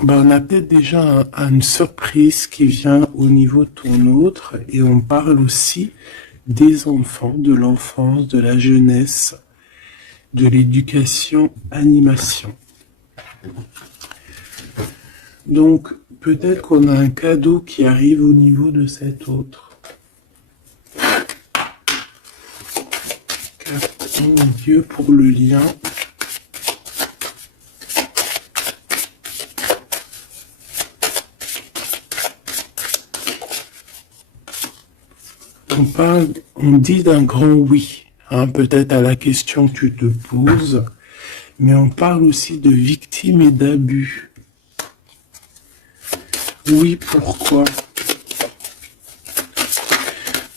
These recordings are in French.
on a peut-être déjà une surprise qui vient au niveau de ton autre, et on parle aussi des enfants, de l'enfance, de la jeunesse, de l'éducation, animation. Donc, peut-être qu'on a un cadeau qui arrive au niveau de cet autre. Mon Dieu, pour le lien. On dit d'un grand oui, hein, peut-être à la question que tu te poses, mais on parle aussi de victimes et d'abus. Oui, pourquoi?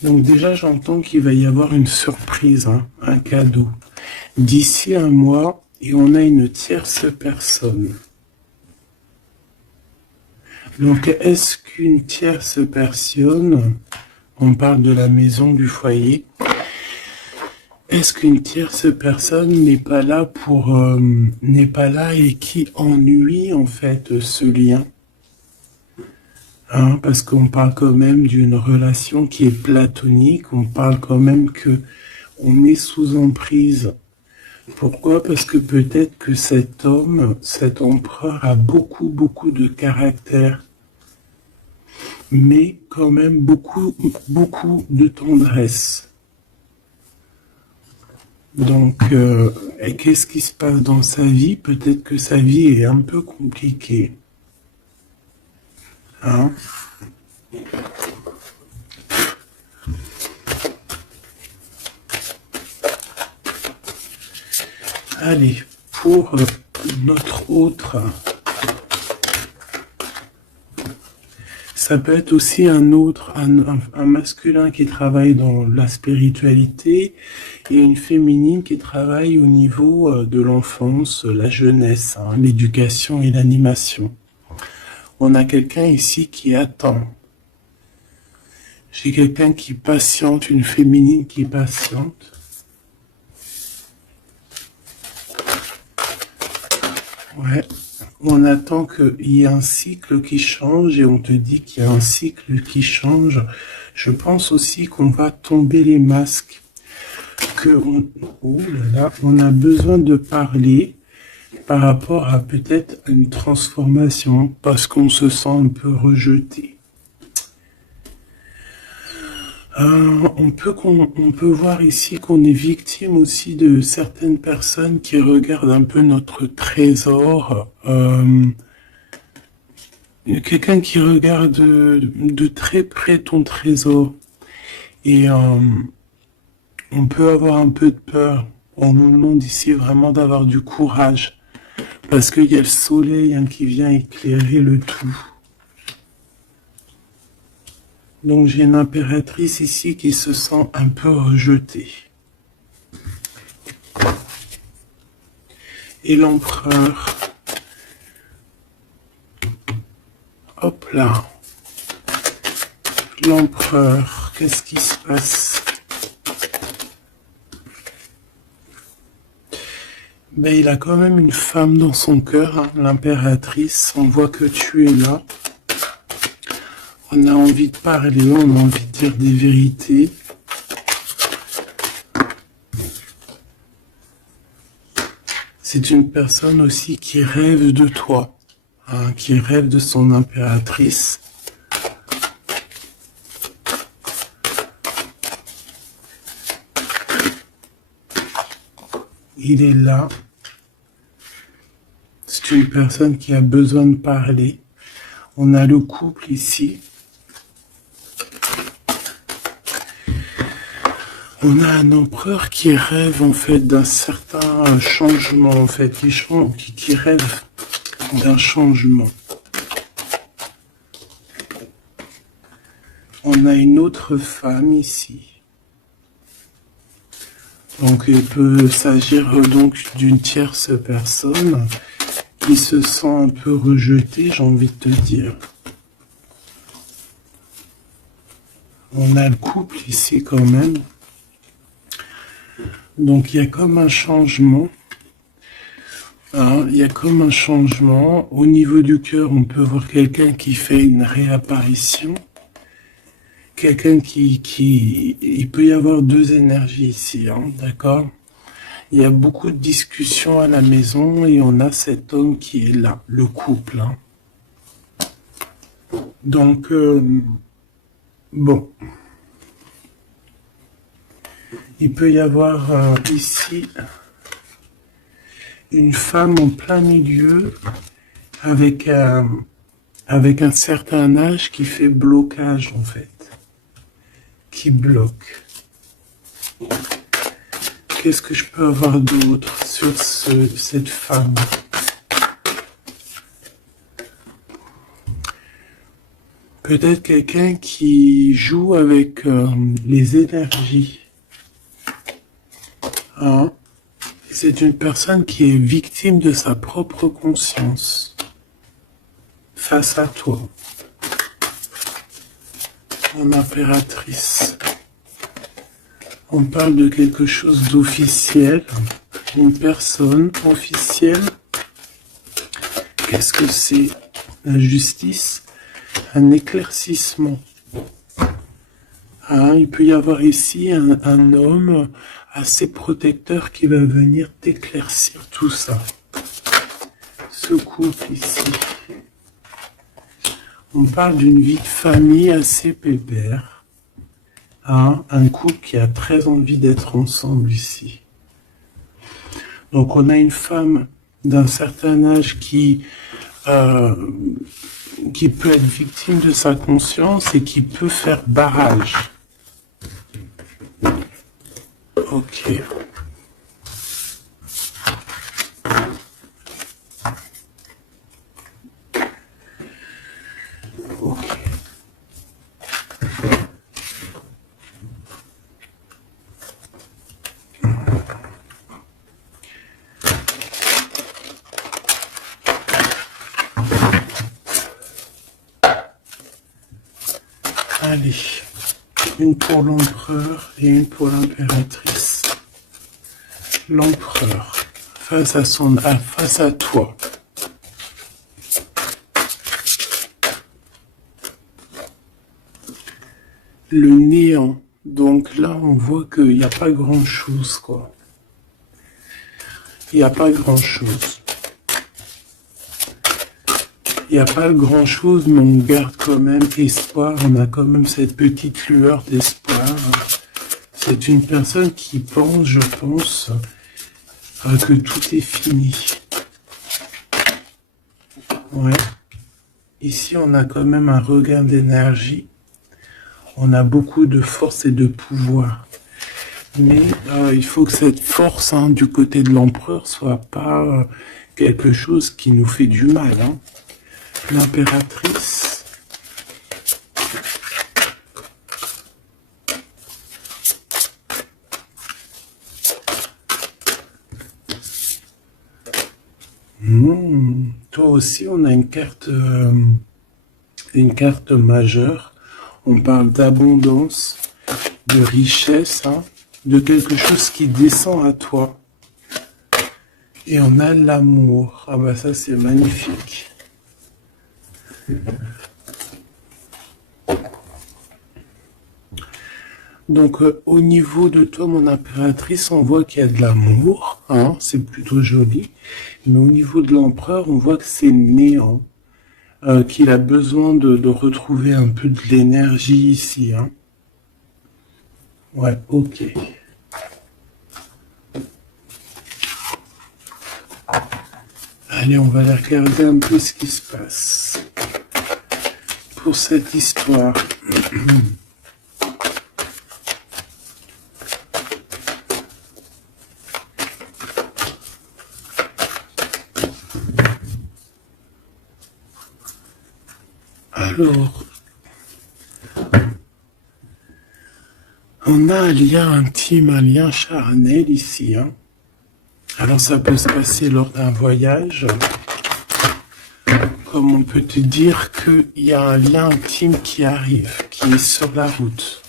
Donc déjà, j'entends qu'il va y avoir une surprise, hein, un cadeau. D'ici un mois, et on a une tierce personne. Donc, est-ce qu'une tierce personne, on parle de la maison, du foyer, est-ce qu'une tierce personne n'est pas là n'est pas là et qui ennuie en fait ce lien? Hein, parce qu'on parle quand même d'une relation qui est platonique, on parle quand même que on est sous emprise. Pourquoi? Parce que peut-être que cet homme, cet empereur a beaucoup de caractère, mais quand même beaucoup de tendresse. Donc, et qu'est-ce qui se passe dans sa vie? Peut-être que sa vie est un peu compliquée. Hein? Allez, pour notre autre, ça peut être aussi un masculin qui travaille dans la spiritualité et une féminine qui travaille au niveau de l'enfance, la jeunesse, hein, l'éducation et l'animation. On a quelqu'un ici qui attend. J'ai quelqu'un qui patiente, une féminine qui patiente. Ouais, on attend qu'il y ait un cycle qui change et on te dit qu'il y a un cycle qui change. Je pense aussi qu'on va tomber les masques, on a besoin de parler par rapport à peut-être une transformation parce qu'on se sent un peu rejeté. On peut voir ici qu'on est victime aussi de certaines personnes qui regardent un peu notre trésor. Quelqu'un qui regarde de très près ton trésor. Et on peut avoir un peu de peur. On nous demande ici vraiment d'avoir du courage. Parce qu'il y a le soleil qui vient éclairer le tout. Donc j'ai une impératrice ici qui se sent un peu rejetée. Et l'empereur. Hop là. L'empereur, qu'est-ce qui se passe? Ben, il a quand même une femme dans son cœur, hein, l'impératrice. On voit que tu es là. On a envie de parler, on a envie de dire des vérités. C'est une personne aussi qui rêve de toi, hein, qui rêve de son impératrice. Il est là. C'est une personne qui a besoin de parler. On a le couple ici. On a un empereur qui rêve en fait d'un certain changement, en fait, qui rêve d'un changement. On a une autre femme ici. Donc il peut s'agir donc d'une tierce personne qui se sent un peu rejetée, j'ai envie de te dire. On a le couple ici quand même. Donc il y a comme un changement. Hein, il y a comme un changement. Au niveau du cœur, on peut voir quelqu'un qui fait une réapparition. Quelqu'un il peut y avoir deux énergies ici, hein, d'accord? Il y a beaucoup de discussions à la maison et on a cet homme qui est là, le couple, hein. Donc, bon, il peut y avoir ici une femme en plein milieu avec avec un certain âge qui fait blocage en fait, qui bloque. Qu'est-ce que je peux avoir d'autre sur cette femme? Peut-être quelqu'un qui joue avec les énergies. Hein? C'est une personne qui est victime de sa propre conscience face à toi. En impératrice. On parle de quelque chose d'officiel, une personne officielle. Qu'est-ce que c'est? La justice, un éclaircissement. Hein, il peut y avoir ici un homme assez protecteur qui va venir t'éclaircir tout ça. Ce couple ici. On parle d'une vie de famille assez pépère. Hein, un couple qui a très envie d'être ensemble ici. Donc on a une femme d'un certain âge qui peut être victime de sa conscience et qui peut faire barrage. Ok. Ok. Allez, une pour l'empereur et une pour l'impératrice. L'empereur, face à toi. Le néant. Donc là, on voit qu'il n'y a pas grand-chose, quoi. Il n'y a pas grand-chose. Il n'y a pas grand-chose, mais on garde quand même espoir. On a quand même cette petite lueur d'espoir. C'est une personne qui pense, je pense, que tout est fini. Ouais. Ici, on a quand même un regain d'énergie. On a beaucoup de force et de pouvoir. Mais il faut que cette force du côté de l'empereur soit pas quelque chose qui nous fait du mal. Hein. L'impératrice. Toi aussi, on a une carte majeure. On parle d'abondance, de richesse, hein, de quelque chose qui descend à toi. Et on a l'amour. Ah bah ça, c'est magnifique. Donc, au niveau de toi, mon impératrice, on voit qu'il y a de l'amour, hein, c'est plutôt joli. Mais au niveau de l'empereur, on voit que c'est néant, qu'il a besoin de retrouver un peu de l'énergie ici. Hein. Ouais, ok. Allez, on va aller regarder un peu ce qui se passe pour cette histoire. Alors, on a un lien intime, un lien charnel ici. Hein. Alors ça peut se passer lors d'un voyage, comme on peut te dire qu'il y a un lien intime qui arrive, qui est sur la route.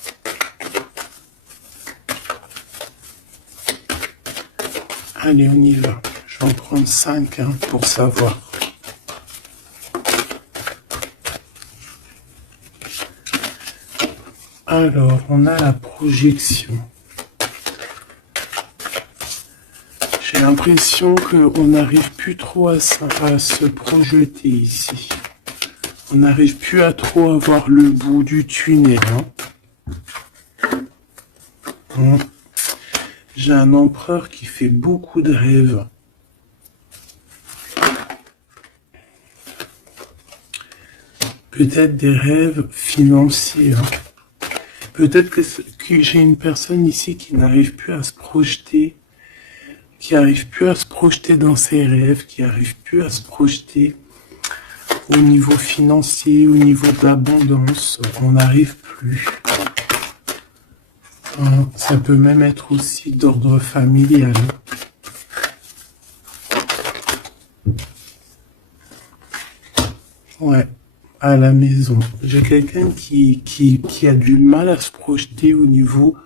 Allez, on y va. Je vais en prendre 5 pour savoir. Alors, on a la projection. J'ai l'impression qu'on n'arrive plus trop à se projeter ici. On n'arrive plus à trop avoir le bout du tunnel. J'ai un empereur qui fait beaucoup de rêves. Peut-être des rêves financiers. Peut-être que j'ai une personne ici qui n'arrive plus à se projeter, qui n'arrive plus à se projeter dans ses rêves, qui n'arrive plus à se projeter au niveau financier, au niveau de l'abondance. On n'arrive plus. Ça peut même être aussi d'ordre familial. Ouais, à la maison. J'ai quelqu'un qui a du mal à se projeter au niveau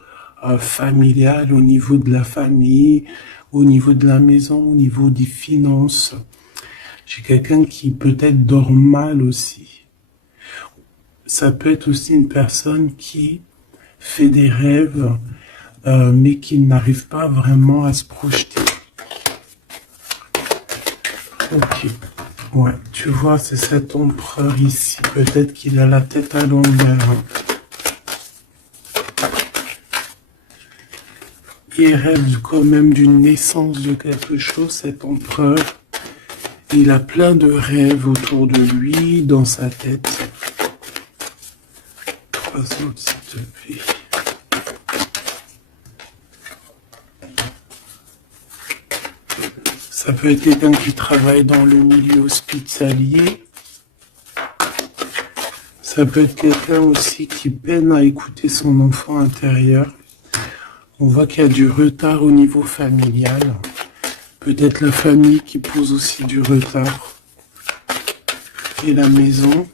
familial, au niveau de la famille, au niveau de la maison, au niveau des finances. J'ai quelqu'un qui peut-être dort mal aussi. Ça peut être aussi une personne qui fait des rêves, mais qui n'arrive pas vraiment à se projeter. Ok. Ouais, tu vois, c'est cet empereur ici. Peut-être qu'il a la tête à l'envers. Il rêve quand même d'une naissance de quelque chose, cet empereur. Il a plein de rêves autour de lui, dans sa tête. 3 autres, s'il te plaît. Ça peut être quelqu'un qui travaille dans le milieu hospitalier. Ça peut être quelqu'un aussi qui peine à écouter son enfant intérieur. On voit qu'il y a du retard au niveau familial. Peut-être la famille qui pose aussi du retard. Et la maison.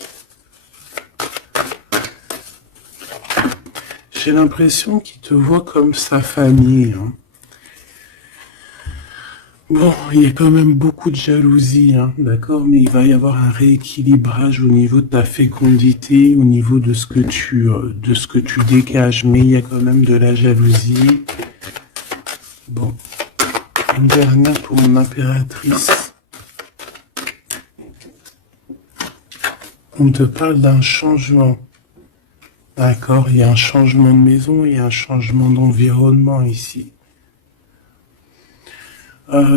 J'ai l'impression qu'il te voit comme sa famille. Bon, il y a quand même beaucoup de jalousie, d'accord, mais il va y avoir un rééquilibrage au niveau de ta fécondité, au niveau de ce que tu dégages, mais il y a quand même de la jalousie. Bon, une dernière pour mon impératrice. On te parle d'un changement, d'accord, il y a un changement de maison, il y a un changement d'environnement ici.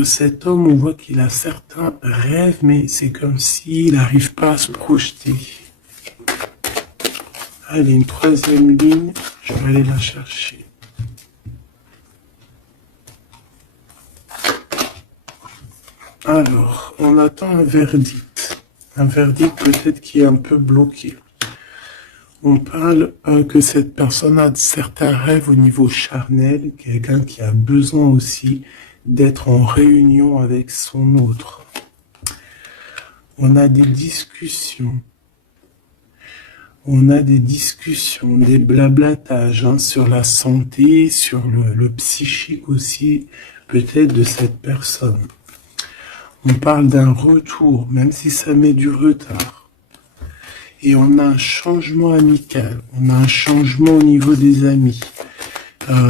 Cet homme, on voit qu'il a certains rêves, mais c'est comme s'il n'arrive pas à se projeter. Allez, une 3e ligne, je vais aller la chercher. Alors, on attend un verdict. Un verdict peut-être qui est un peu bloqué. On parle que cette personne a certains rêves au niveau charnel, quelqu'un qui a besoin aussi d'être en réunion avec son autre. On a des discussions. On a des discussions, des blablatages sur la santé, sur le psychique aussi, peut-être de cette personne. On parle d'un retour, même si ça met du retard. Et on a un changement amical, on a un changement au niveau des amis.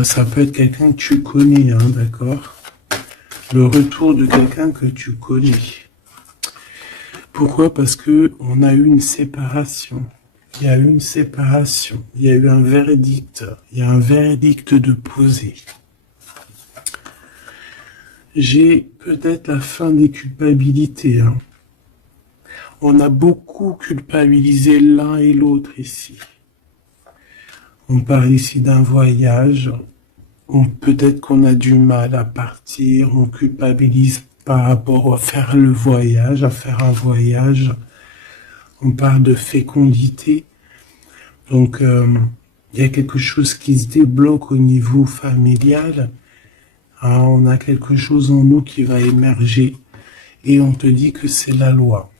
Ça peut être quelqu'un que tu connais, d'accord ? Le retour de quelqu'un que tu connais. Pourquoi? Parce que on a eu une séparation. Il y a eu une séparation. Il y a eu un verdict. Il y a un verdict de poser. J'ai peut-être la fin des culpabilités. On a beaucoup culpabilisé l'un et l'autre ici. On parle ici d'un voyage. Peut-être qu'on a du mal à partir, on culpabilise par rapport à faire le voyage, à faire un voyage. On parle de fécondité. Donc, il y a quelque chose qui se débloque au niveau familial. On a quelque chose en nous qui va émerger et on te dit que c'est la loi.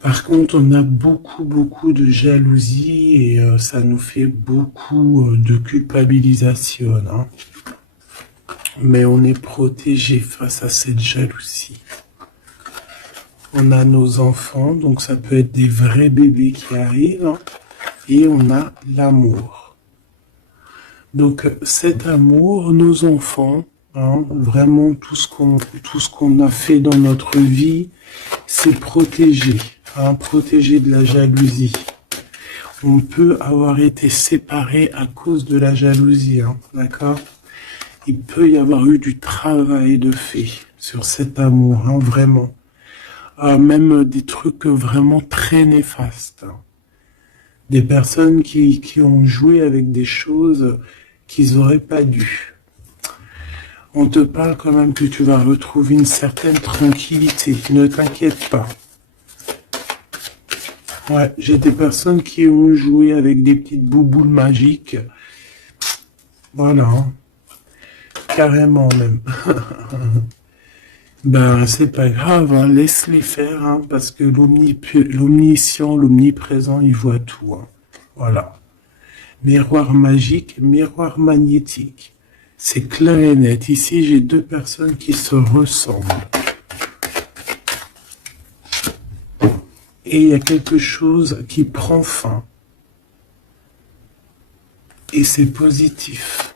Par contre, on a beaucoup de jalousie et ça nous fait beaucoup de culpabilisation. mais on est protégé face à cette jalousie. On a nos enfants, donc ça peut être des vrais bébés qui arrivent, hein, et on a l'amour. Donc cet amour, nos enfants, hein, vraiment tout ce qu'on a fait dans notre vie, c'est protégé, hein, protégé de la jalousie. On peut avoir été séparés à cause de la jalousie, hein, d'accord? Il peut y avoir eu du travail de fait sur cet amour, hein, vraiment. Même des trucs vraiment très néfastes. Hein. Des personnes qui ont joué avec des choses qu'ils n'auraient pas dû. On te parle quand même que tu vas retrouver une certaine tranquillité. Ne t'inquiète pas. Ouais, j'ai des personnes qui ont joué avec des petites bouboules magiques. Voilà. Hein. Carrément même. Ben, c'est pas grave, hein, laisse-les faire, hein, parce que l'omniscient, l'omniprésent, il voit tout. Hein. Voilà. Miroir magique, miroir magnétique. C'est clair et net. Ici, j'ai deux personnes qui se ressemblent. Et il y a quelque chose qui prend fin. Et c'est positif.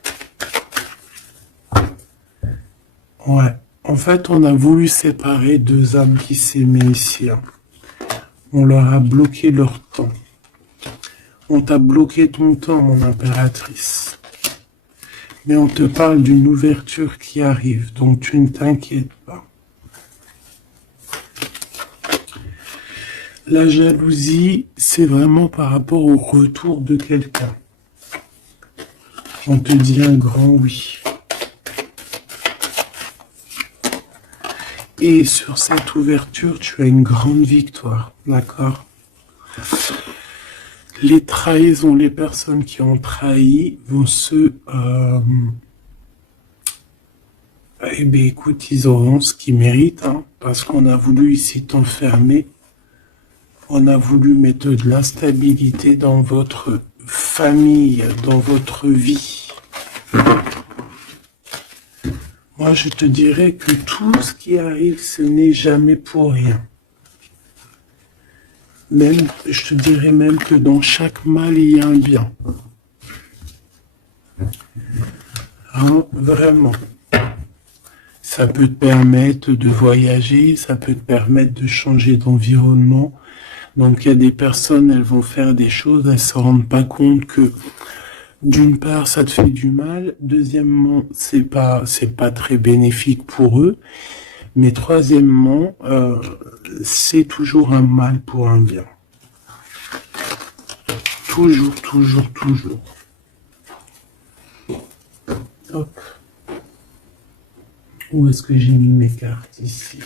Ouais. En fait, on a voulu séparer deux âmes qui s'aimaient ici. Hein. On leur a bloqué leur temps. On t'a bloqué ton temps, mon impératrice. Mais on te parle d'une ouverture qui arrive, donc tu ne t'inquiètes pas. La jalousie, c'est vraiment par rapport au retour de quelqu'un. On te dit un grand oui. Et sur cette ouverture, tu as une grande victoire, d'accord? Les trahisons, les personnes qui ont trahi vont eh bien, écoute, ils auront ce qu'ils méritent, hein, parce qu'on a voulu ici t'enfermer. On a voulu mettre de l'instabilité dans votre famille, dans votre vie. Moi, je te dirais que tout ce qui arrive, ce n'est jamais pour rien. Même, je te dirais même que dans chaque mal, il y a un bien. Hein, vraiment. Ça peut te permettre de voyager, ça peut te permettre de changer d'environnement. Donc, il y a des personnes, elles vont faire des choses, elles ne se rendent pas compte que d'une part, ça te fait du mal. Deuxièmement, c'est pas très bénéfique pour eux. Mais troisièmement, c'est toujours un mal pour un bien. Toujours, toujours, toujours. Hop. Où est-ce que j'ai mis mes cartes ici?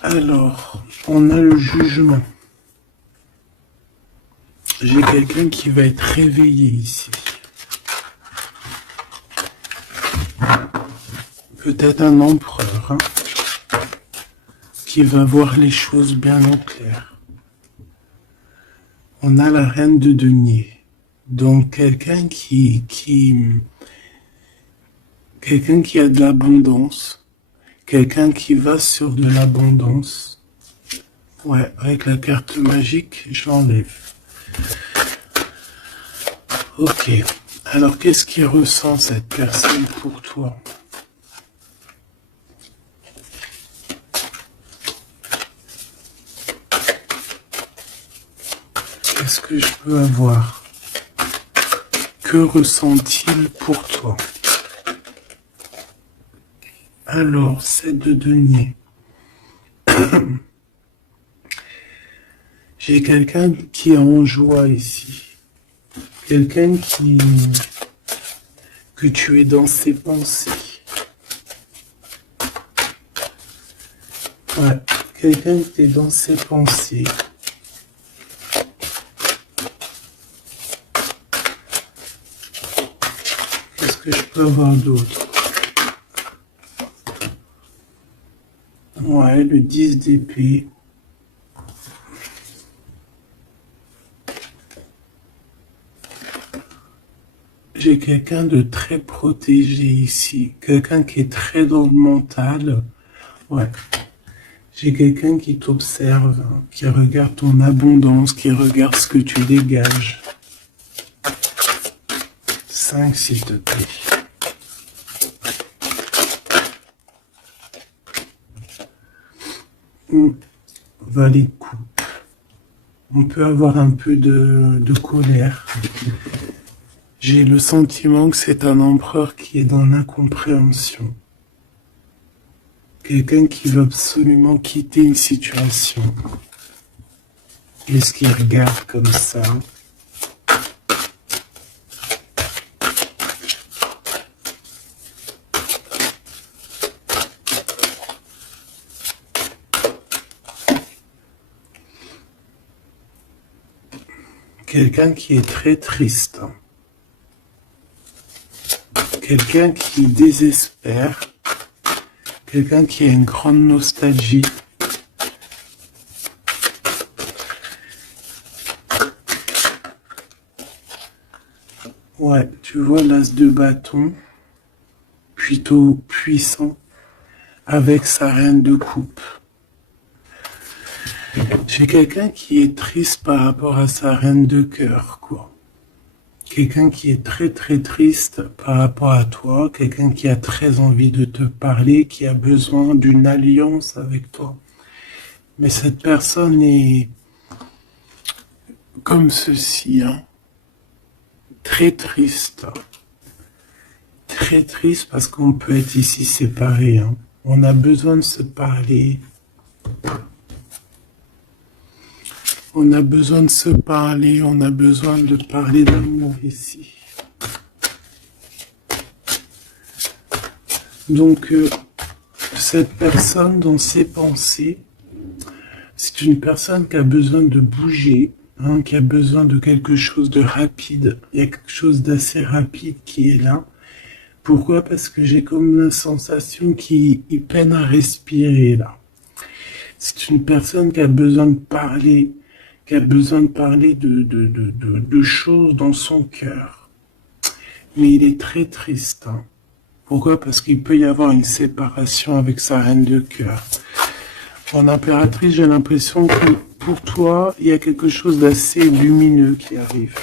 Alors, on a le jugement. J'ai quelqu'un qui va être réveillé ici. Peut-être un empereur, hein, qui va voir les choses bien au clair. On a la reine de denier. Donc, quelqu'un qui a de l'abondance. Quelqu'un qui va sur de l'abondance. Ouais, avec la carte magique, je l'enlève. Ok. Alors, qu'est-ce qu'il ressent cette personne pour toi? Qu'est-ce que je peux avoir? Que ressent-il pour toi? Alors, 7 de denier. J'ai quelqu'un qui est en joie ici. Quelqu'un que tu es dans ses pensées. Ouais, quelqu'un qui est dans ses pensées. Qu'est-ce que je peux avoir d'autre? Ouais, le 10 d'épée. J'ai quelqu'un de très protégé ici. Quelqu'un qui est très dans le mental. Ouais. J'ai quelqu'un qui t'observe, qui regarde ton abondance, qui regarde ce que tu dégages. 5, s'il te plaît. Valet de coupe. On peut avoir un peu de colère. J'ai le sentiment que c'est un empereur qui est dans l'incompréhension. Quelqu'un qui veut absolument quitter une situation. Est-ce qu'il regarde comme ça? Quelqu'un qui est très triste. Quelqu'un qui désespère. Quelqu'un qui a une grande nostalgie. Ouais, tu vois l'as de bâton, plutôt puissant, avec sa reine de coupe. J'ai quelqu'un qui est triste par rapport à sa reine de cœur, quoi. Quelqu'un qui est très très triste par rapport à toi, quelqu'un qui a très envie de te parler, qui a besoin d'une alliance avec toi. Mais cette personne est comme ceci, hein. Très triste. Très triste parce qu'on peut être ici séparés, hein. On a besoin de se parler. On a besoin de se parler, on a besoin de parler d'amour ici. Donc, cette personne, dans ses pensées, c'est une personne qui a besoin de bouger, hein, qui a besoin de quelque chose de rapide. Il y a quelque chose d'assez rapide qui est là. Pourquoi? Parce que j'ai comme la sensation qu'il peine à respirer, là. C'est une personne qui a besoin de parler, qui a besoin de parler de choses dans son cœur. Mais il est très triste, hein. Pourquoi? Parce qu'il peut y avoir une séparation avec sa reine de cœur. En impératrice, j'ai l'impression que pour toi, il y a quelque chose d'assez lumineux qui arrive.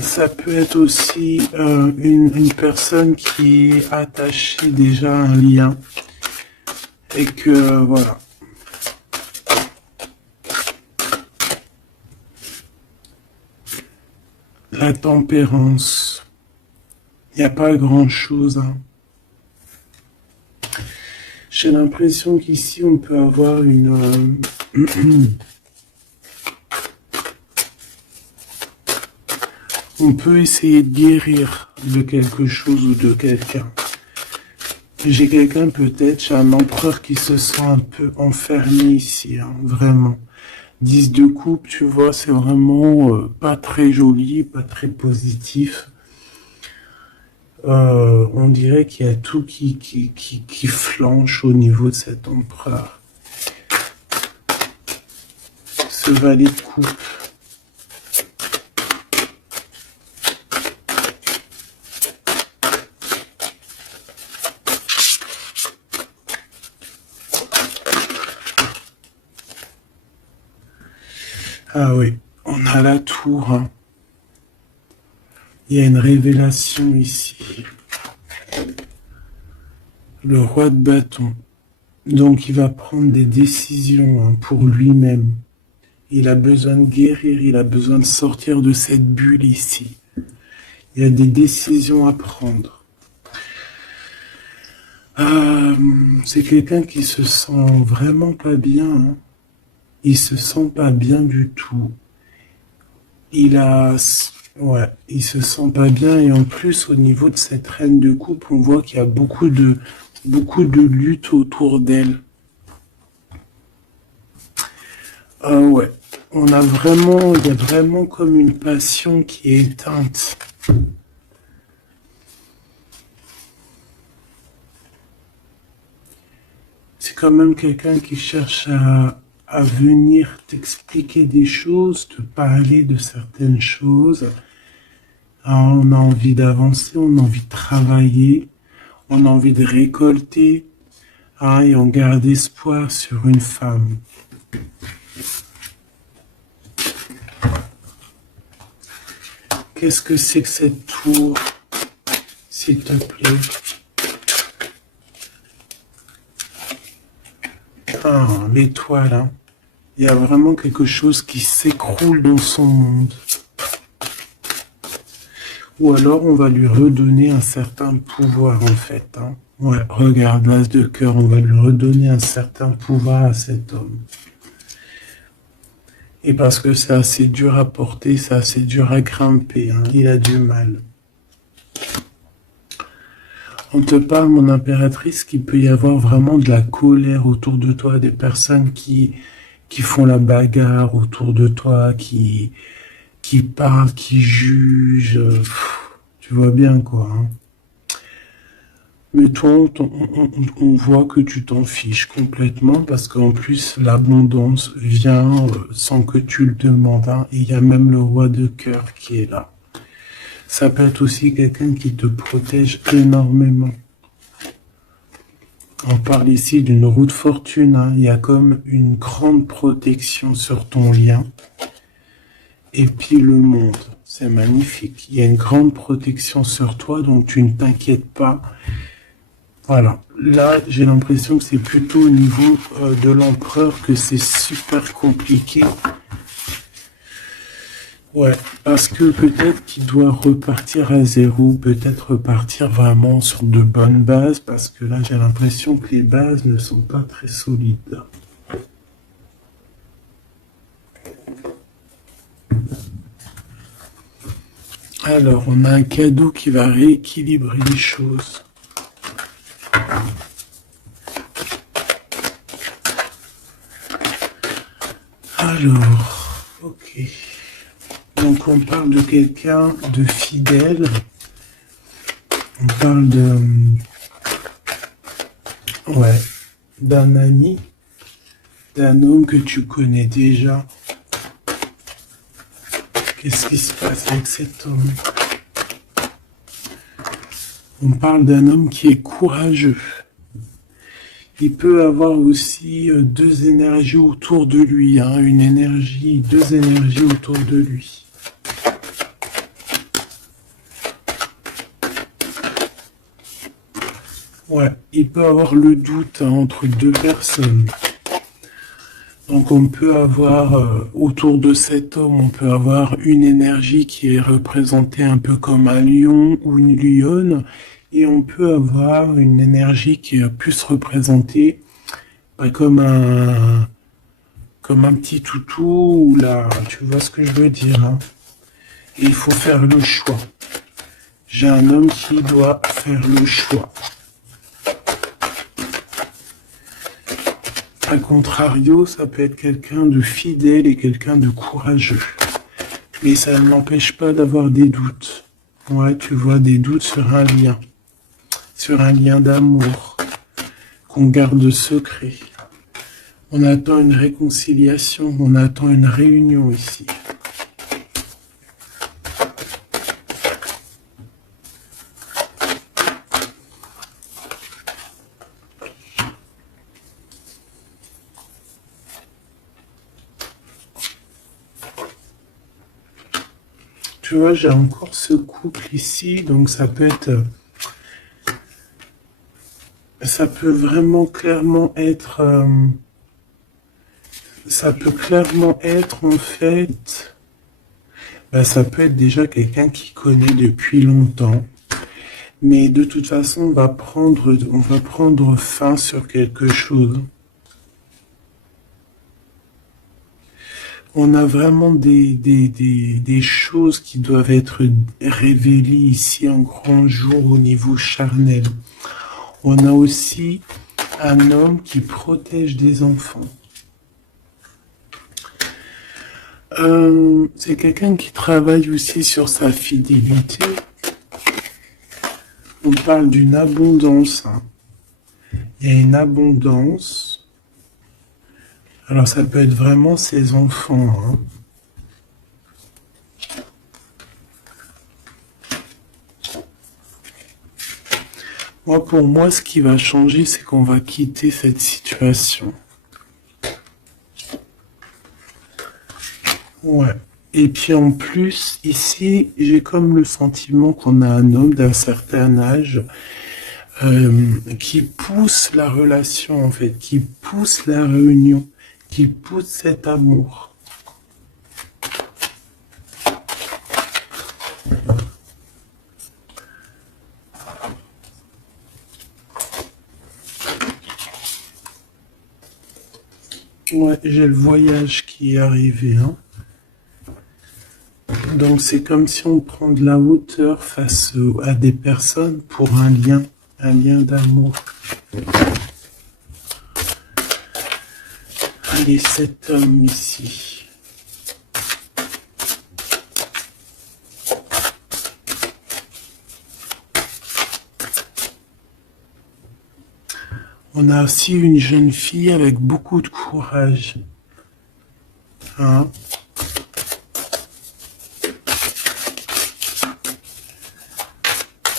Ça peut être aussi une personne qui est attachée déjà à un lien et que voilà. La tempérance, il n'y a pas grand-chose, hein. J'ai l'impression qu'ici on peut avoir une on peut essayer de guérir de quelque chose ou de quelqu'un. J'ai quelqu'un peut-être, j'ai un empereur qui se sent un peu enfermé ici, hein, vraiment. 10 de coupe, tu vois, c'est vraiment pas très joli, pas très positif. On dirait qu'il y a tout qui flanche au niveau de cet empereur. Ce valet de coupe. Ah oui, on a la tour, hein. Il y a une révélation ici. Le roi de bâton. Donc il va prendre des décisions, hein, pour lui-même. Il a besoin de guérir, il a besoin de sortir de cette bulle ici. Il y a des décisions à prendre. C'est quelqu'un qui se sent vraiment pas bien, hein. Il se sent pas bien du tout. Il a Ouais, il se sent pas bien et en plus au niveau de cette reine de coupe, on voit qu'il y a beaucoup de lutte autour d'elle. Ah ouais, il y a vraiment comme une passion qui est éteinte. C'est quand même quelqu'un qui cherche à venir t'expliquer des choses, te parler de certaines choses. Ah, on a envie d'avancer, on a envie de travailler, on a envie de récolter, ah, et on garde espoir sur une femme. Qu'est-ce que c'est que cette tour, s'il te plaît? Ah, l'étoile, hein. Il y a vraiment quelque chose qui s'écroule dans son monde. Ou alors on va lui redonner un certain pouvoir en fait, hein. Ouais, regarde, l'as de cœur, on va lui redonner un certain pouvoir à cet homme. Et parce que c'est assez dur à porter, c'est assez dur à grimper, hein. Il a du mal. On te parle, mon impératrice, qu'il peut y avoir vraiment de la colère autour de toi, des personnes qui font la bagarre autour de toi, qui parlent, qui jugent. Tu vois bien quoi, hein. Mais toi, on voit que tu t'en fiches complètement parce qu'en plus, l'abondance vient sans que tu le demandes, hein. Et il y a même le roi de cœur qui est là. Ça peut être aussi quelqu'un qui te protège énormément. On parle ici d'une roue de fortune, hein. Il y a comme une grande protection sur ton lien. Et puis le monde, c'est magnifique. Il y a une grande protection sur toi, donc tu ne t'inquiètes pas. Voilà. Là, j'ai l'impression que c'est plutôt au niveau de l'empereur que c'est super compliqué. Ouais, parce que peut-être qu'il doit repartir à zéro, peut-être repartir vraiment sur de bonnes bases, parce que là, j'ai l'impression que les bases ne sont pas très solides. Alors, on a un cadeau qui va rééquilibrer les choses. Alors, ok. Donc on parle de quelqu'un de fidèle. On parle ouais, d'un ami, d'un homme que tu connais déjà. Qu'est-ce qui se passe avec cet homme? On parle d'un homme qui est courageux. Il peut avoir aussi deux énergies autour de lui, hein, deux énergies autour de lui. Ouais, il peut avoir le doute, hein, entre deux personnes. Donc on peut avoir, autour de cet homme, on peut avoir une énergie qui est représentée un peu comme un lion ou une lionne, et on peut avoir une énergie qui est plus représentée comme un petit toutou, ou là, tu vois ce que je veux dire, hein. Et il faut faire le choix. J'ai un homme qui doit faire le choix. A contrario, ça peut être quelqu'un de fidèle et quelqu'un de courageux. Mais ça ne l'empêche pas d'avoir des doutes. Ouais, tu vois, des doutes sur un lien d'amour qu'on garde secret. On attend une réconciliation, on attend une réunion ici. Tu vois, j'ai encore ce couple ici, donc ça peut vraiment clairement être, ça peut clairement être en fait, ça peut être déjà quelqu'un qui connaît depuis longtemps, mais de toute façon, on va prendre fin sur quelque chose. On a vraiment des choses qui doivent être révélées ici en grand jour au niveau charnel. On a aussi un homme qui protège des enfants. C'est quelqu'un qui travaille aussi sur sa fidélité. On parle d'une abondance. Hein. Il y a une abondance. Alors ça peut être vraiment ses enfants. Hein. Moi, pour moi, ce qui va changer, c'est qu'on va quitter cette situation. Ouais. Et puis en plus, ici, j'ai comme le sentiment qu'on a un homme d'un certain âge qui pousse la relation, en fait, qui pousse la réunion, qui pousse cet amour. Ouais, j'ai le voyage qui est arrivé, hein. Donc c'est comme si on prend de la hauteur face à des personnes pour un lien d'amour. Allez, cet homme ici. On a aussi une jeune fille avec beaucoup de courage. Hein?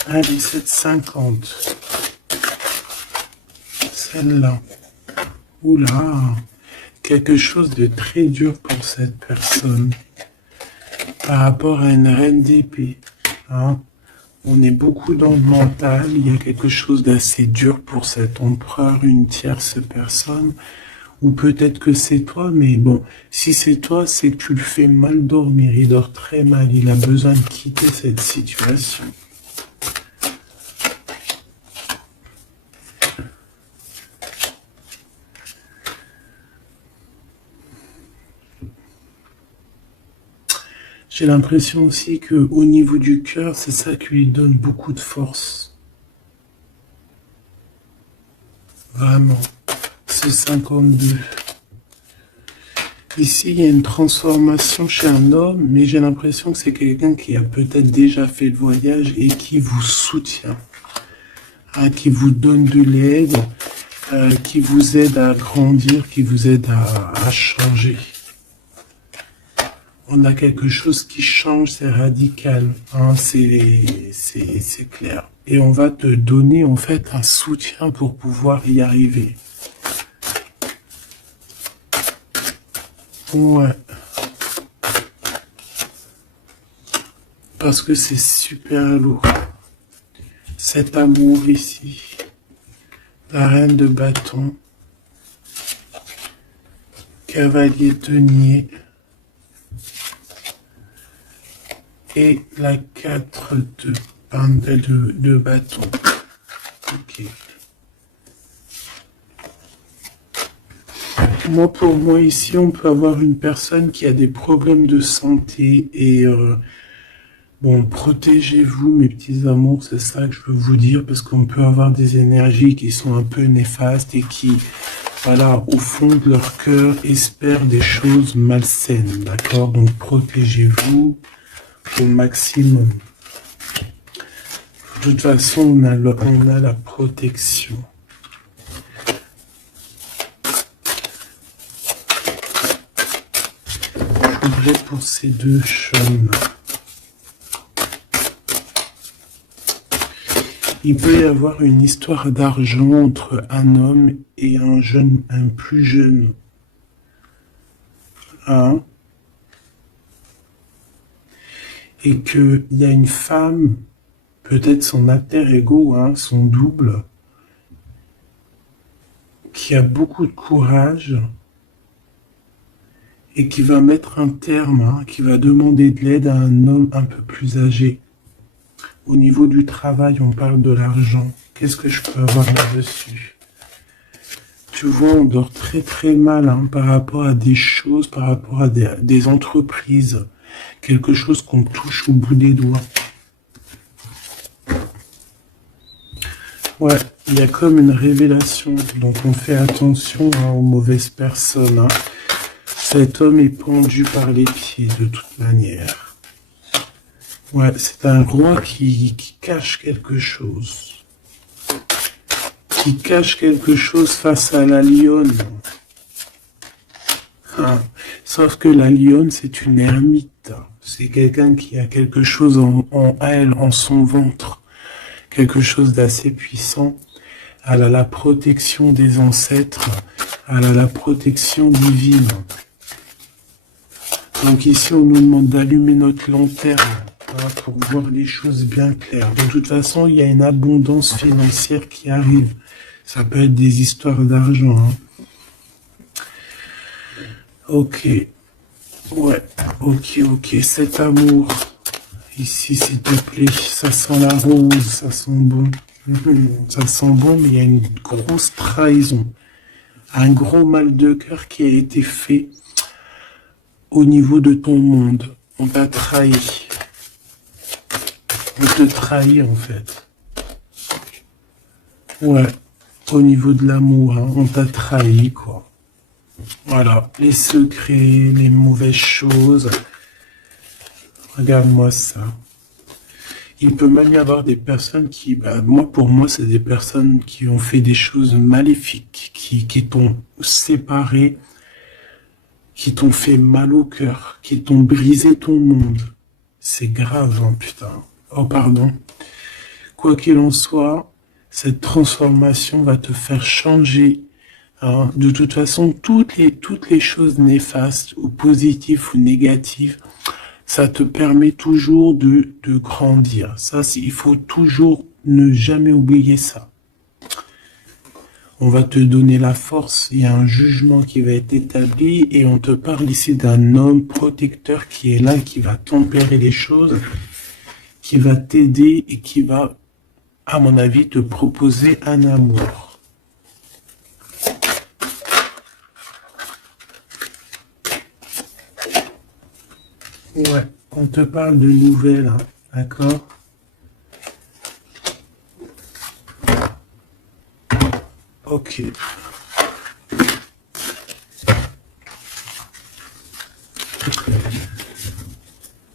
Allez, 7,50. Celle-là. Oula. Quelque chose de très dur pour cette personne. Par rapport à une reine d'épée. Hein? On est beaucoup dans le mental, il y a quelque chose d'assez dur pour cet empereur, une tierce personne, ou peut-être que c'est toi, mais bon, si c'est toi, c'est que tu le fais mal dormir, il dort très mal, il a besoin de quitter cette situation. J'ai l'impression aussi que au niveau du cœur, c'est ça qui lui donne beaucoup de force. Vraiment. C'est 52. Ici, il y a une transformation chez un homme, mais j'ai l'impression que c'est quelqu'un qui a peut-être déjà fait le voyage et qui vous soutient, hein, qui vous donne de l'aide, qui vous aide à grandir, qui vous aide à changer. On a quelque chose qui change, c'est radical, hein, c'est clair. Et on va te donner en fait un soutien pour pouvoir y arriver. Ouais. Parce que c'est super lourd. Cet amour ici. La reine de bâton. Cavalier denier. Et la 4 de bâton. Ok. Moi, pour moi, ici, on peut avoir une personne qui a des problèmes de santé et bon, protégez-vous, mes petits amours, c'est ça que je veux vous dire, parce qu'on peut avoir des énergies qui sont un peu néfastes et qui, voilà, au fond de leur cœur, espèrent des choses malsaines, d'accord? Donc, protégez-vous au maximum. De toute façon, on a la protection. J'ouvrais pour ces deux chaumes. Il peut y avoir une histoire d'argent entre un homme et un plus jeune. Hein? Et qu'il y a une femme, peut-être son alter ego, hein, son double, qui a beaucoup de courage et qui va mettre un terme, hein, qui va demander de l'aide à un homme un peu plus âgé. Au niveau du travail, on parle de l'argent. Qu'est-ce que je peux avoir là-dessus? tu vois, on dort très très mal hein, par rapport à des choses, par rapport à des entreprises, quelque chose qu'on touche au bout des doigts. Ouais, il y a comme une révélation, donc on fait attention hein, aux mauvaises personnes. Hein. Cet homme est pendu par les pieds de toute manière. Ouais, c'est un roi qui cache quelque chose. Qui cache quelque chose face à la lionne. Hein. Sauf que la lionne, c'est une ermite. C'est quelqu'un qui a quelque chose en elle, en son ventre. Quelque chose d'assez puissant. Elle a la protection des ancêtres. Elle a la protection divine. Donc ici, on nous demande d'allumer notre lanterne hein, pour voir les choses bien claires. De toute façon, il y a une abondance financière qui arrive. Ça peut être des histoires d'argent. Hein. Ok. Ouais. Ok. Cet amour. Ici, s'il te plaît. Ça sent la rose. Ça sent bon. Ça sent bon, mais il y a une grosse trahison. Un gros mal de cœur qui a été fait au niveau de ton monde. On t'a trahi. On te trahit, en fait. Ouais. Au niveau de l'amour, hein, on t'a trahi, quoi. Voilà, les secrets, les mauvaises choses. Regarde-moi ça. Il peut même y avoir des personnes qui, pour moi, c'est des personnes qui ont fait des choses maléfiques, qui t'ont séparé, qui t'ont fait mal au cœur, qui t'ont brisé ton monde. C'est grave, hein, putain. Oh, pardon. Quoi qu'il en soit, cette transformation va te faire changer. Hein. De toute façon, toutes les choses néfastes, ou positives ou négatives, ça te permet toujours de grandir. Ça, il faut toujours ne jamais oublier ça. On va te donner la force, il y a un jugement qui va être établi et on te parle ici d'un homme protecteur qui est là, qui va tempérer les choses, qui va t'aider et qui va, à mon avis, te proposer un amour. Ouais, on te parle de nouvelles, hein, d'accord? Ok.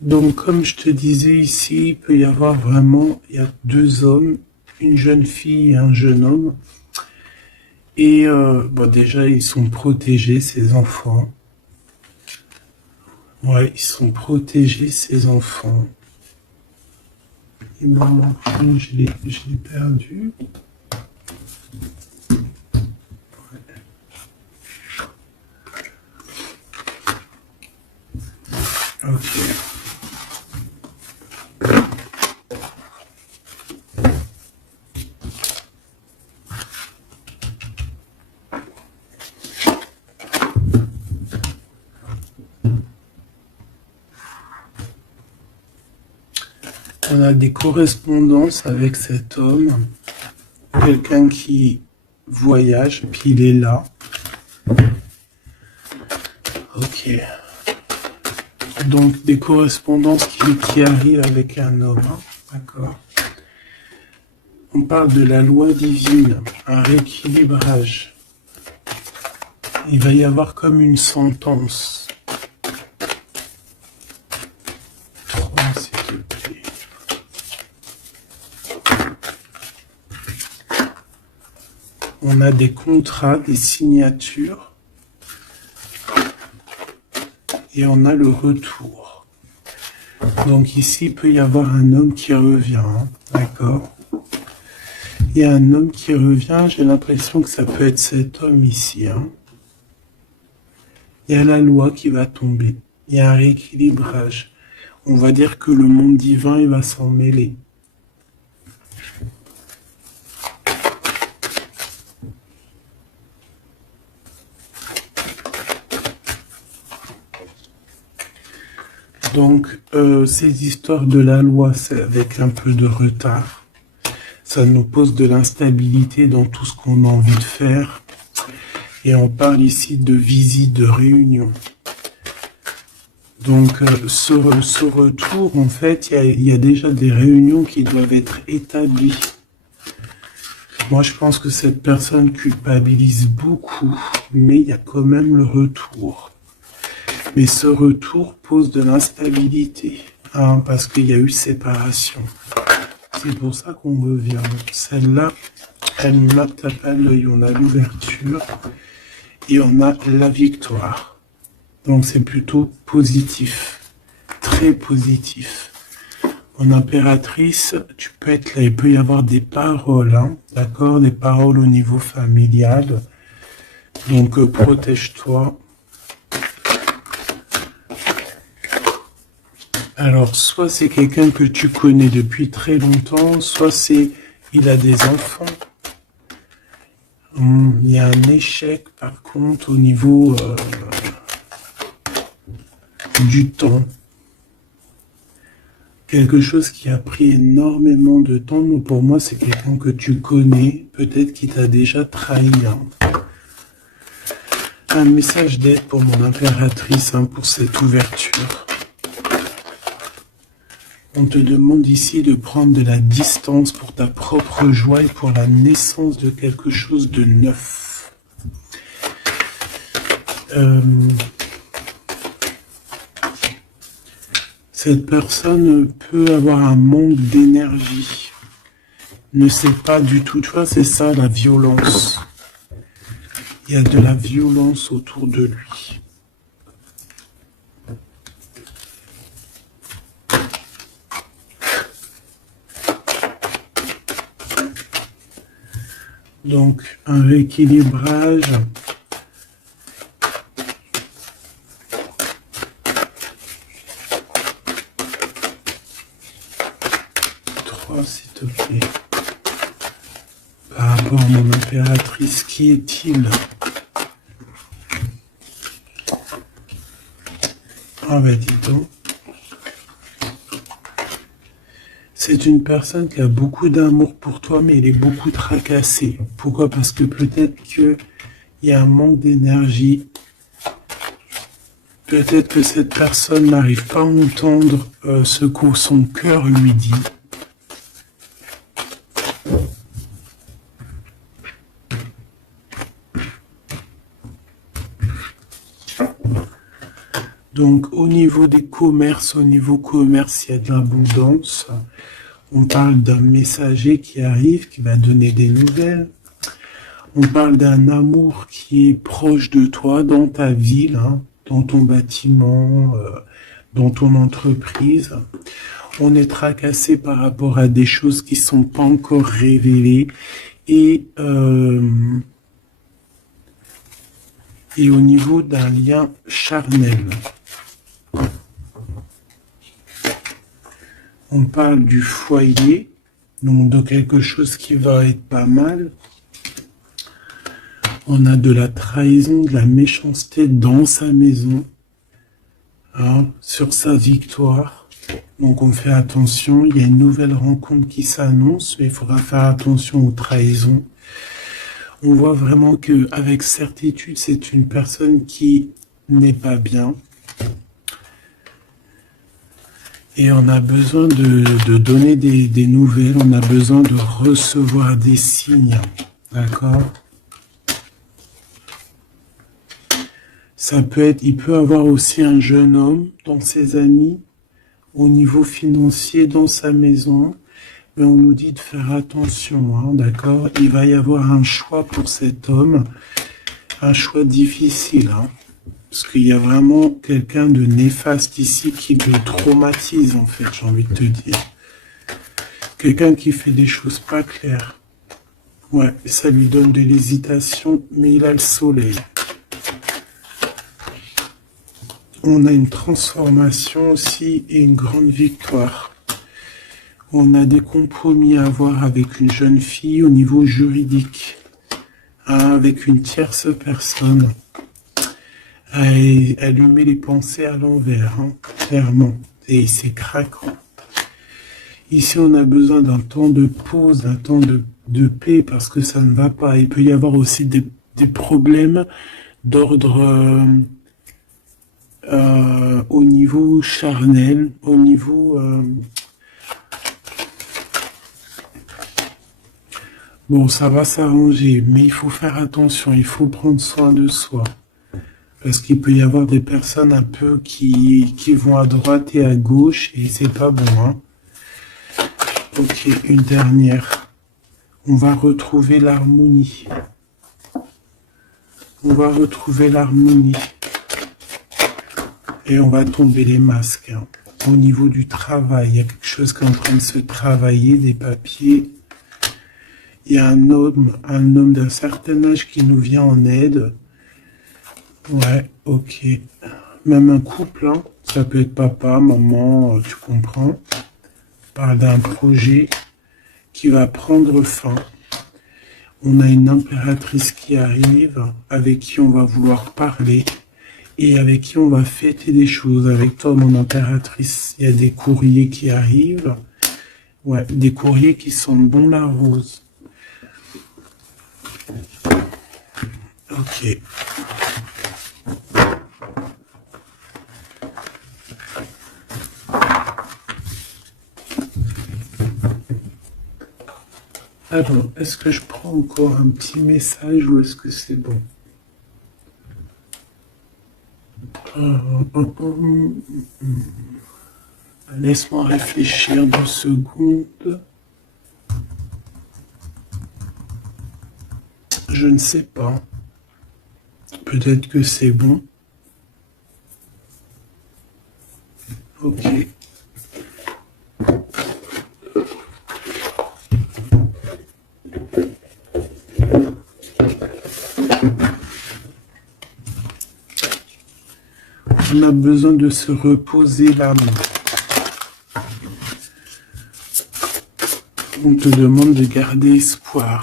Donc, comme je te disais ici, il peut y avoir vraiment, il y a deux hommes, une jeune fille et un jeune homme. Et déjà, ils sont protégés, ces enfants. Ouais, ils sont protégés, ces enfants. Il m'en manque une, je l'ai perdu. Ok. On a des correspondances avec cet homme, quelqu'un qui voyage, puis il est là. Ok. Donc des correspondances qui arrivent avec un homme, hein. D'accord. On parle de la loi divine, un rééquilibrage. Il va y avoir comme une sentence. S'il te plaît. On a des contrats, des signatures. Et on a le retour. Donc ici, il peut y avoir un homme qui revient. Hein, d'accord? Il y a un homme qui revient. J'ai l'impression que ça peut être cet homme ici. Hein. Il y a la loi qui va tomber. Il y a un rééquilibrage. On va dire que le monde divin, il va s'en mêler. Donc, ces histoires de la loi, c'est avec un peu de retard. Ça nous pose de l'instabilité dans tout ce qu'on a envie de faire. Et on parle ici de visite, de réunion. Donc, ce retour, en fait, il y a déjà des réunions qui doivent être établies. Moi, je pense que cette personne culpabilise beaucoup, mais il y a quand même le retour. Mais ce retour pose de l'instabilité, hein, parce qu'il y a eu séparation. C'est pour ça qu'on revient. Celle-là, elle me tape à l'œil. On a l'ouverture et on a la victoire. Donc c'est plutôt positif, très positif. En impératrice, tu peux être là, il peut y avoir des paroles, hein, d'accord, des paroles au niveau familial. Donc protège-toi. Alors, soit c'est quelqu'un que tu connais depuis très longtemps, soit il a des enfants. Il y a un échec, par contre, au niveau du temps. Quelque chose qui a pris énormément de temps. Donc pour moi, c'est quelqu'un que tu connais, peut-être qui t'a déjà trahi. Hein. Un message d'aide pour mon impératrice, hein, pour cette ouverture. On te demande ici de prendre de la distance pour ta propre joie et pour la naissance de quelque chose de neuf. Cette personne peut avoir un manque d'énergie. Ne sait pas du tout. Tu vois, c'est ça la violence. Il y a de la violence autour de lui. Donc, un rééquilibrage. S'il te plaît. Par rapport à mon impératrice, qui est-il? Ah ben dis donc. C'est une personne qui a beaucoup d'amour pour toi, mais elle est beaucoup tracassée. Pourquoi? Parce que peut-être qu'il y a un manque d'énergie. Peut-être que cette personne n'arrive pas à entendre ce que son cœur lui dit. Donc, au niveau des commerces, au niveau commerce, il y a de l'abondance. On parle d'un messager qui arrive, qui va donner des nouvelles. On parle d'un amour qui est proche de toi, dans ta ville, hein, dans ton bâtiment, dans ton entreprise. On est tracassé par rapport à des choses qui ne sont pas encore révélées. Et au niveau d'un lien charnel. On parle du foyer, donc de quelque chose qui va être pas mal. On a de la trahison, de la méchanceté dans sa maison, hein, sur sa victoire. Donc on fait attention, il y a une nouvelle rencontre qui s'annonce, mais il faudra faire attention aux trahisons. On voit vraiment qu'avec certitude, c'est une personne qui n'est pas bien. Et on a besoin de donner des nouvelles, on a besoin de recevoir des signes, d'accord? Ça peut être, il peut avoir aussi un jeune homme dans ses amis, au niveau financier, dans sa maison, mais on nous dit de faire attention, hein, d'accord? Il va y avoir un choix pour cet homme, un choix difficile, hein. Parce qu'il y a vraiment quelqu'un de néfaste ici qui le traumatise, en fait, j'ai envie de te dire. Quelqu'un qui fait des choses pas claires. Ouais, ça lui donne de l'hésitation, mais il a le soleil. On a une transformation aussi et une grande victoire. On a des compromis à avoir avec une jeune fille au niveau juridique, hein, avec une tierce personne. Elle lui met les pensées à l'envers, hein, clairement, et c'est craquant. Ici, on a besoin d'un temps de pause, d'un temps de paix, parce que ça ne va pas. Il peut y avoir aussi des problèmes d'ordre au niveau charnel, au niveau... Bon, ça va s'arranger, mais il faut faire attention, il faut prendre soin de soi. Parce qu'il peut y avoir des personnes un peu qui vont à droite et à gauche, et c'est pas bon, hein. Ok, une dernière. On va retrouver l'harmonie. On va retrouver l'harmonie. Et on va tomber les masques, hein. Au niveau du travail, il y a quelque chose qui est en train de se travailler, des papiers. Il y a un homme d'un certain âge qui nous vient en aide. Ouais, ok. Même un couple, hein. Ça peut être papa, maman, tu comprends. On parle d'un projet qui va prendre fin. On a une impératrice qui arrive, avec qui on va vouloir parler et avec qui on va fêter des choses. Avec toi, mon impératrice, il y a des courriers qui arrivent. Ouais, des courriers qui sentent bon la rose. Ok. Alors, est-ce que je prends encore un petit message ou est-ce que c'est bon? Laisse-moi réfléchir 2 secondes. Je ne sais pas. Peut-être que c'est bon. Ok. On a besoin de se reposer l'âme. On te demande de garder espoir.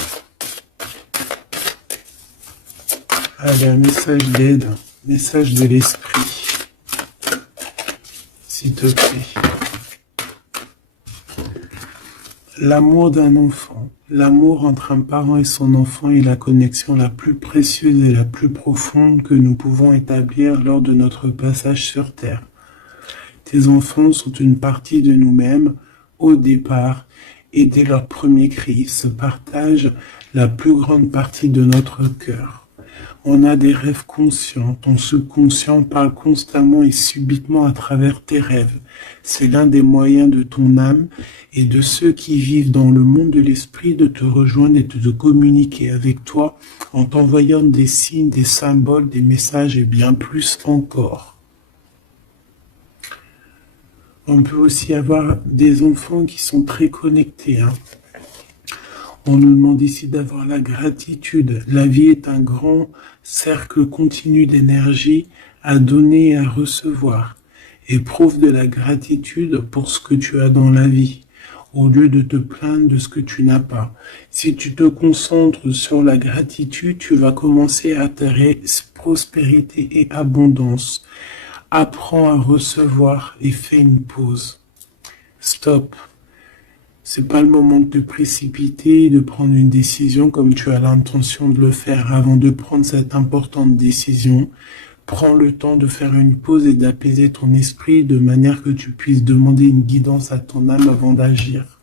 Allez, un message d'aide, message de l'esprit, s'il te plaît. L'amour d'un enfant, l'amour entre un parent et son enfant est la connexion la plus précieuse et la plus profonde que nous pouvons établir lors de notre passage sur Terre. Tes enfants sont une partie de nous-mêmes au départ et dès leur premier cri, ils se partagent la plus grande partie de notre cœur. On a des rêves conscients, ton subconscient parle constamment et subitement à travers tes rêves. C'est l'un des moyens de ton âme et de ceux qui vivent dans le monde de l'esprit de te rejoindre et de te communiquer avec toi en t'envoyant des signes, des symboles, des messages et bien plus encore. On peut aussi avoir des enfants qui sont très connectés, hein. On nous demande ici d'avoir la gratitude. La vie est un grand cercle continu d'énergie à donner et à recevoir. Éprouve de la gratitude pour ce que tu as dans la vie, au lieu de te plaindre de ce que tu n'as pas. Si tu te concentres sur la gratitude, tu vas commencer à atterrir prospérité et abondance. Apprends à recevoir et fais une pause. Stop. C'est pas le moment de te précipiter et de prendre une décision comme tu as l'intention de le faire. Avant de prendre cette importante décision, prends le temps de faire une pause et d'apaiser ton esprit de manière que tu puisses demander une guidance à ton âme avant d'agir.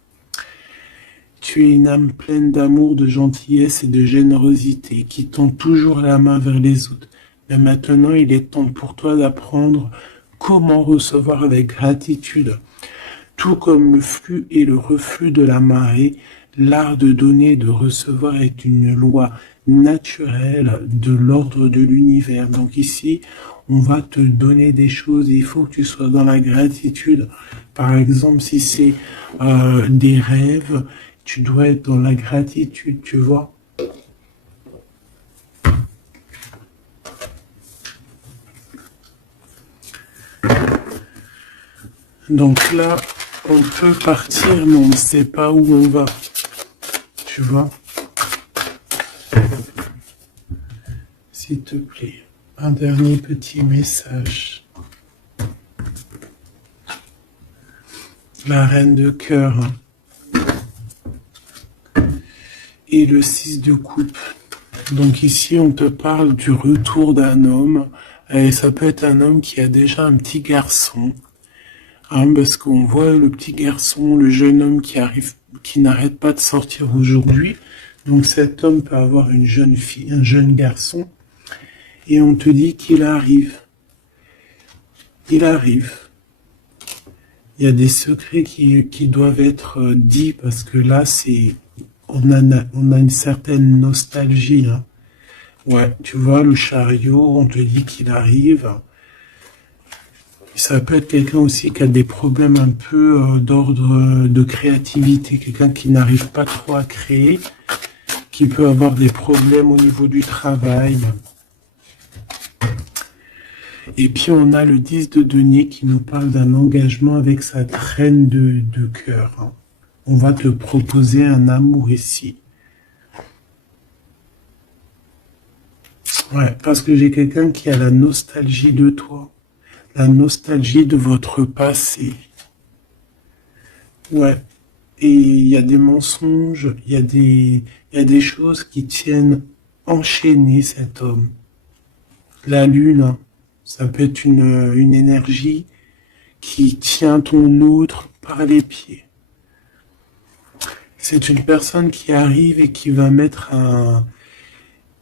Tu es une âme pleine d'amour, de gentillesse et de générosité qui tend toujours la main vers les autres. Mais maintenant, il est temps pour toi d'apprendre comment recevoir avec gratitude. Tout comme le flux et le reflux de la marée, l'art de donner et de recevoir est une loi naturelle de l'ordre de l'univers. Donc ici, on va te donner des choses et il faut que tu sois dans la gratitude. Par exemple, si c'est des rêves, tu dois être dans la gratitude, tu vois. Donc là, on peut partir, mais on ne sait pas où on va. Tu vois? S'il te plaît, un dernier petit message. La reine de cœur et le 6 de coupe. Donc ici, on te parle du retour d'un homme, et ça peut être un homme qui a déjà un petit garçon, hein, parce qu'on voit le petit garçon, le jeune homme qui arrive, qui n'arrête pas de sortir aujourd'hui. Donc cet homme peut avoir une jeune fille, un jeune garçon, et on te dit qu'il arrive. Il arrive. Il y a des secrets qui doivent être dits, parce que là, on a une certaine nostalgie, hein. Ouais, tu vois, le chariot, on te dit qu'il arrive. Ça peut être quelqu'un aussi qui a des problèmes un peu d'ordre de créativité, quelqu'un qui n'arrive pas trop à créer, qui peut avoir des problèmes au niveau du travail. Et puis on a le 10 de denier qui nous parle d'un engagement avec sa reine de cœur, hein. On va te proposer un amour ici. Ouais, parce que j'ai quelqu'un qui a la nostalgie de toi, la nostalgie de votre passé. Ouais, et il y a des mensonges, il y a des choses qui tiennent enchaîner cet homme. La lune, hein, ça peut être une énergie qui tient ton autre par les pieds. C'est une personne qui arrive et qui va mettre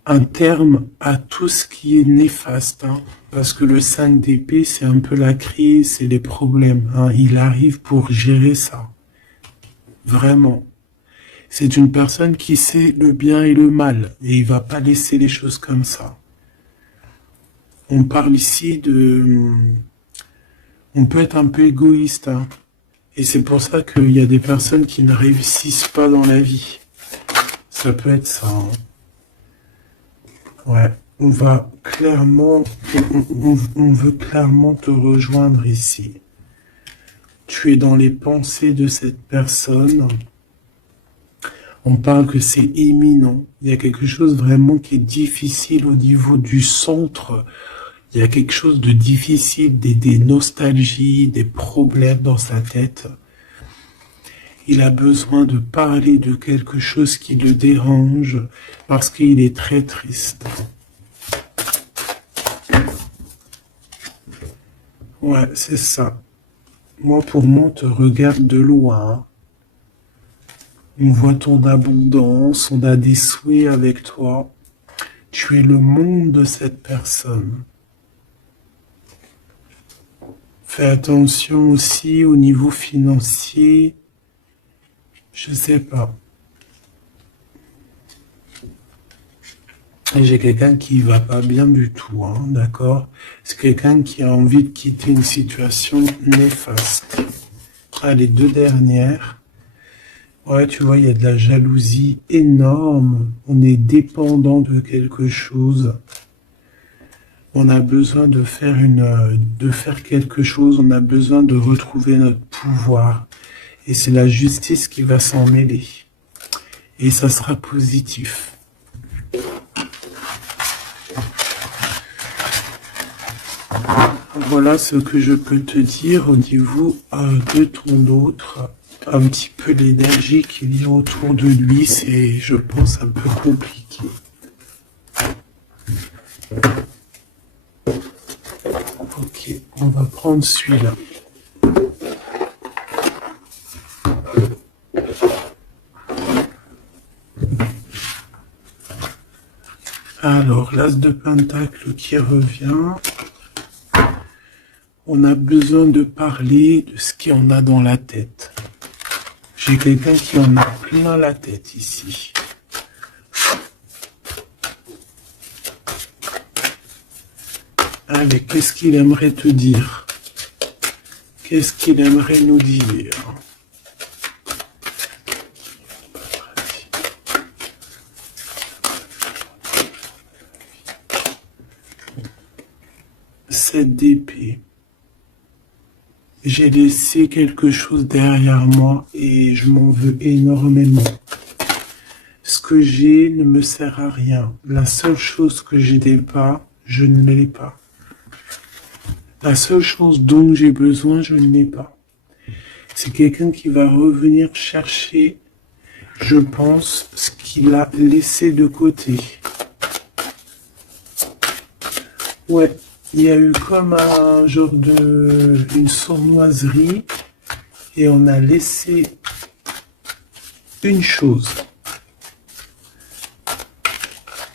un terme à tout ce qui est néfaste, hein, parce que le 5 d'épée, c'est un peu la crise, c'est les problèmes, hein. Il arrive pour gérer ça. Vraiment. C'est une personne qui sait le bien et le mal, et il va pas laisser les choses comme ça. On parle ici on peut être un peu égoïste, hein, et c'est pour ça qu'il y a des personnes qui ne réussissent pas dans la vie. Ça peut être ça, hein. Ouais, on va clairement, on veut clairement te rejoindre ici. Tu es dans les pensées de cette personne. On parle que c'est imminent. Il y a quelque chose vraiment qui est difficile au niveau du centre. Il y a quelque chose de difficile, des nostalgies, des problèmes dans sa tête. Il a besoin de parler de quelque chose qui le dérange parce qu'il est très triste. Ouais, c'est ça. Moi, pour moi, on te regarde de loin. On voit ton abondance, on a des souhaits avec toi. Tu es le monde de cette personne. Fais attention aussi au niveau financier. Je sais pas. Et j'ai quelqu'un qui va pas bien du tout, hein, d'accord? C'est quelqu'un qui a envie de quitter une situation néfaste. Ah, les deux dernières. Ouais, tu vois, il y a de la jalousie énorme. On est dépendant de quelque chose. On a besoin de faire quelque chose. On a besoin de retrouver notre pouvoir. Et c'est la justice qui va s'en mêler. Et ça sera positif. Voilà ce que je peux te dire au niveau de ton autre. Un petit peu l'énergie qu'il y a autour de lui, c'est, je pense, un peu compliqué. Ok, on va prendre celui-là. Alors, l'as de pentacle qui revient. On a besoin de parler de ce qu'il y en a dans la tête. J'ai quelqu'un qui en a plein la tête ici. Allez, qu'est-ce qu'il aimerait te dire? Qu'est-ce qu'il aimerait nous dire? Cette d'épée. J'ai laissé quelque chose derrière moi et je m'en veux énormément. Ce que j'ai ne me sert à rien. La seule chose que je n'ai pas, je ne l'ai pas. La seule chose dont j'ai besoin, je ne l'ai pas. C'est quelqu'un qui va revenir chercher, je pense, ce qu'il a laissé de côté. Ouais, il y a eu comme un genre une sournoiserie et on a laissé une chose.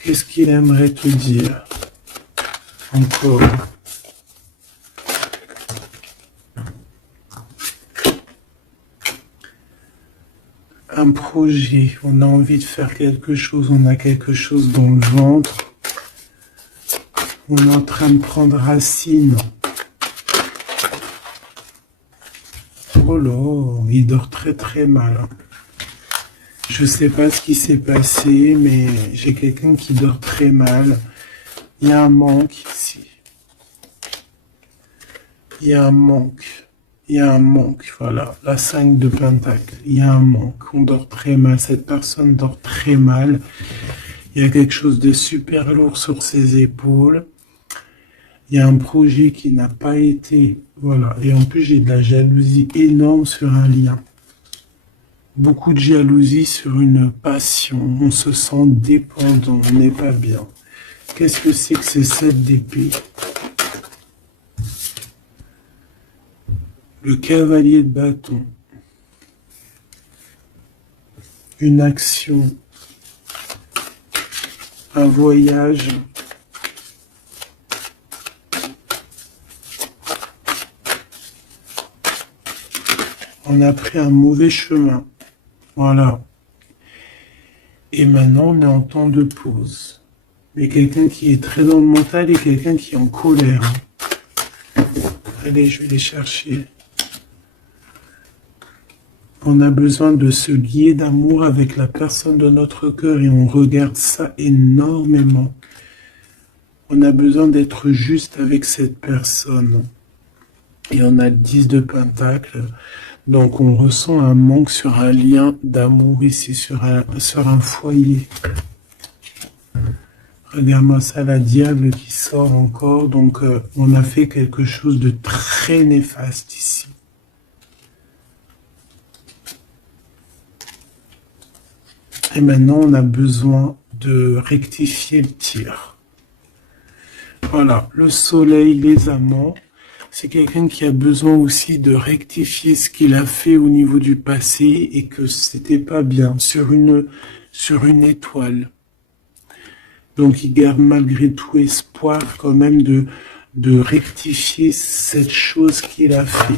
Qu'est-ce qu'il aimerait te dire encore? Un projet, on a envie de faire quelque chose, on a quelque chose dans le ventre, on est en train de prendre racine. Oh là, il dort très très mal. Je sais pas ce qui s'est passé, mais j'ai quelqu'un qui dort très mal. Il y a un manque ici. Il y a un manque. Il y a un manque, voilà. La 5 de Pentacle. Il y a un manque. On dort très mal. Cette personne dort très mal. Il y a quelque chose de super lourd sur ses épaules. Il y a un projet qui n'a pas été... Voilà. Et en plus, j'ai de la jalousie énorme sur un lien. Beaucoup de jalousie sur une passion. On se sent dépendant. On n'est pas bien. Qu'est-ce que c'est que ces 7 d'épée? Le cavalier de bâton. Une action. Un voyage. On a pris un mauvais chemin. Voilà. Et maintenant, on est en temps de pause. Mais quelqu'un qui est très dans le mental et quelqu'un qui est en colère. Allez, je vais les chercher. On a besoin de se lier d'amour avec la personne de notre cœur et on regarde ça énormément. On a besoin d'être juste avec cette personne. Et on a le 10 de Pentacle. Donc on ressent un manque sur un lien d'amour ici, sur un foyer. Regarde-moi ça, la diable qui sort encore. Donc on a fait quelque chose de très néfaste ici. Et maintenant, on a besoin de rectifier le tir. Voilà, le soleil, les amants, c'est quelqu'un qui a besoin aussi de rectifier ce qu'il a fait au niveau du passé et que c'était pas bien sur une étoile. Donc, il garde malgré tout espoir quand même de rectifier cette chose qu'il a fait.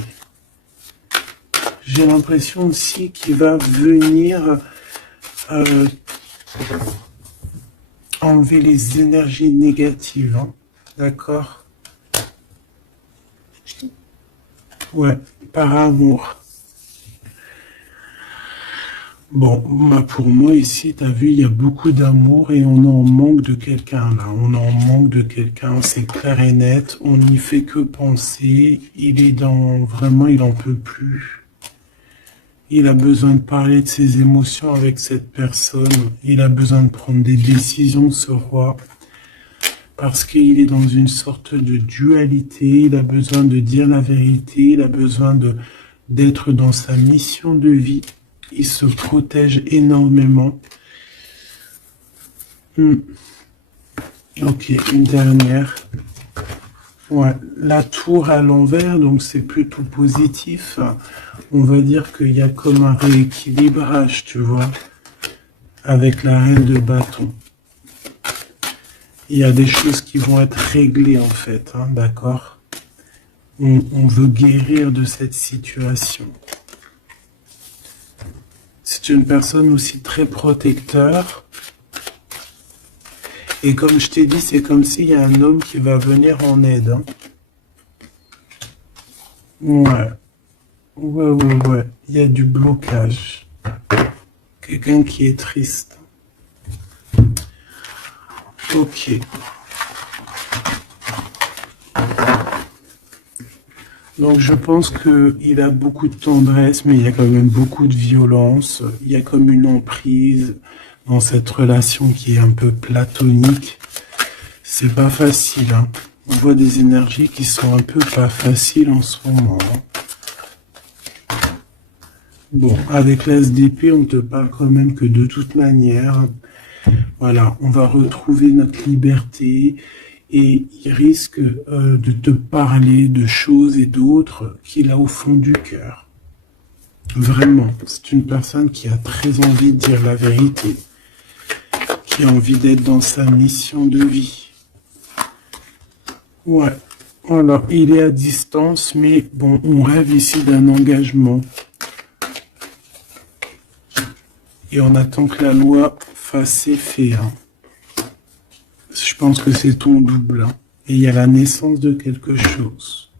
J'ai l'impression aussi qu'il va venir... enlever les énergies négatives, hein. D'accord? Ouais, par amour. Bon, pour moi ici, t'as vu, il y a beaucoup d'amour et on en manque de quelqu'un là. On en manque de quelqu'un, c'est clair et net. On n'y fait que penser. Il est vraiment, il en peut plus. Il a besoin de parler de ses émotions avec cette personne. Il a besoin de prendre des décisions, ce roi. Parce qu'il est dans une sorte de dualité. Il a besoin de dire la vérité. Il a besoin d'être dans sa mission de vie. Il se protège énormément. Ok, une dernière. Ouais, la tour à l'envers, donc c'est plutôt positif. On va dire qu'il y a comme un rééquilibrage, tu vois, avec la reine de bâton. Il y a des choses qui vont être réglées en fait, hein, d'accord? On veut guérir de cette situation. C'est une personne aussi très protecteur. Et comme je t'ai dit, c'est comme s'il y a un homme qui va venir en aide. Hein. Ouais. Ouais. Il y a du blocage. Quelqu'un qui est triste. Ok. Donc je pense qu'il a beaucoup de tendresse, mais il y a quand même beaucoup de violence. Il y a comme une emprise dans cette relation qui est un peu platonique. C'est pas facile, hein. On voit des énergies qui sont un peu pas faciles en ce moment. Hein. Bon, avec l'As d'épée, on te parle quand même que de toute manière, voilà, on va retrouver notre liberté et il risque de te parler de choses et d'autres qu'il a au fond du cœur. Vraiment, c'est une personne qui a très envie de dire la vérité, qui a envie d'être dans sa mission de vie. Ouais, alors il est à distance, mais bon, on rêve ici d'un engagement. Et on attend que la loi fasse effet. Hein. Je pense que c'est ton double. Hein. Et il y a la naissance de quelque chose.